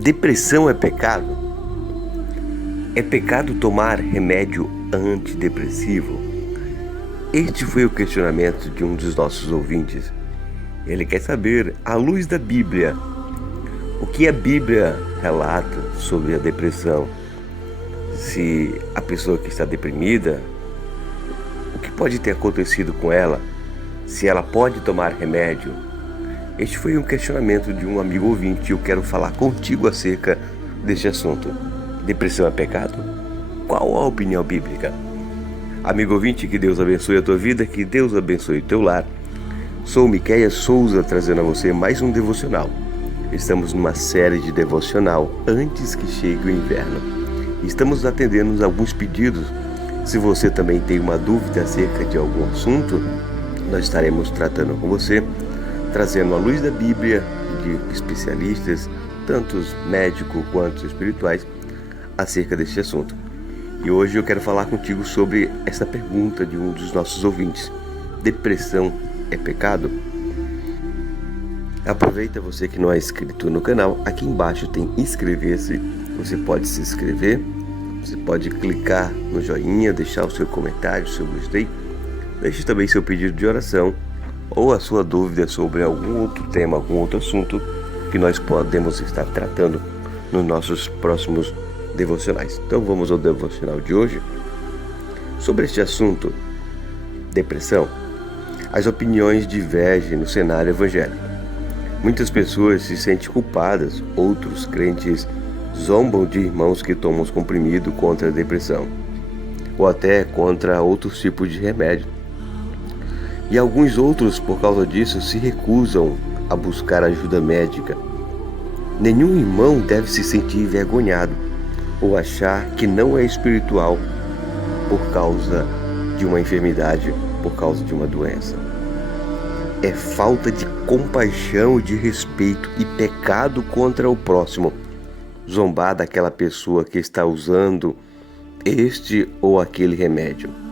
Depressão é pecado? É pecado tomar remédio antidepressivo? Este foi o questionamento de um dos nossos ouvintes. Ele quer saber, à luz da Bíblia, o que a Bíblia relata sobre a depressão. Se a pessoa que está deprimida, o que pode ter acontecido com ela? Se ela pode tomar remédio? Este foi um questionamento de um amigo ouvinte e eu quero falar contigo acerca deste assunto. Depressão é pecado? Qual a opinião bíblica? Amigo ouvinte, que Deus abençoe a tua vida, que Deus abençoe o teu lar. Sou Miquéia Souza, trazendo a você mais um devocional. Estamos numa série de devocional antes que chegue o inverno. Estamos atendendo alguns pedidos. Se você também tem uma dúvida acerca de algum assunto, nós estaremos tratando com você, trazendo a luz da Bíblia de especialistas, tanto médicos quanto espirituais, acerca deste assunto. E hoje eu quero falar contigo sobre essa pergunta de um dos nossos ouvintes: depressão é pecado? Aproveita, você que não é inscrito no canal, aqui embaixo tem inscrever-se, você pode se inscrever, você pode clicar no joinha, deixar o seu comentário, seu gostei, deixe também seu pedido de oração ou a sua dúvida sobre algum outro tema, algum outro assunto que nós podemos estar tratando nos nossos próximos devocionais. Então vamos ao devocional de hoje. Sobre este assunto, depressão, as opiniões divergem no cenário evangélico. Muitas pessoas se sentem culpadas, outros crentes zombam de irmãos que tomam os comprimidos contra a depressão, ou até contra outros tipos de remédio. E alguns outros, por causa disso, se recusam a buscar ajuda médica. Nenhum irmão deve se sentir envergonhado ou achar que não é espiritual por causa de uma enfermidade, por causa de uma doença. É falta de compaixão, de respeito e pecado contra o próximo zombar daquela pessoa que está usando este ou aquele remédio.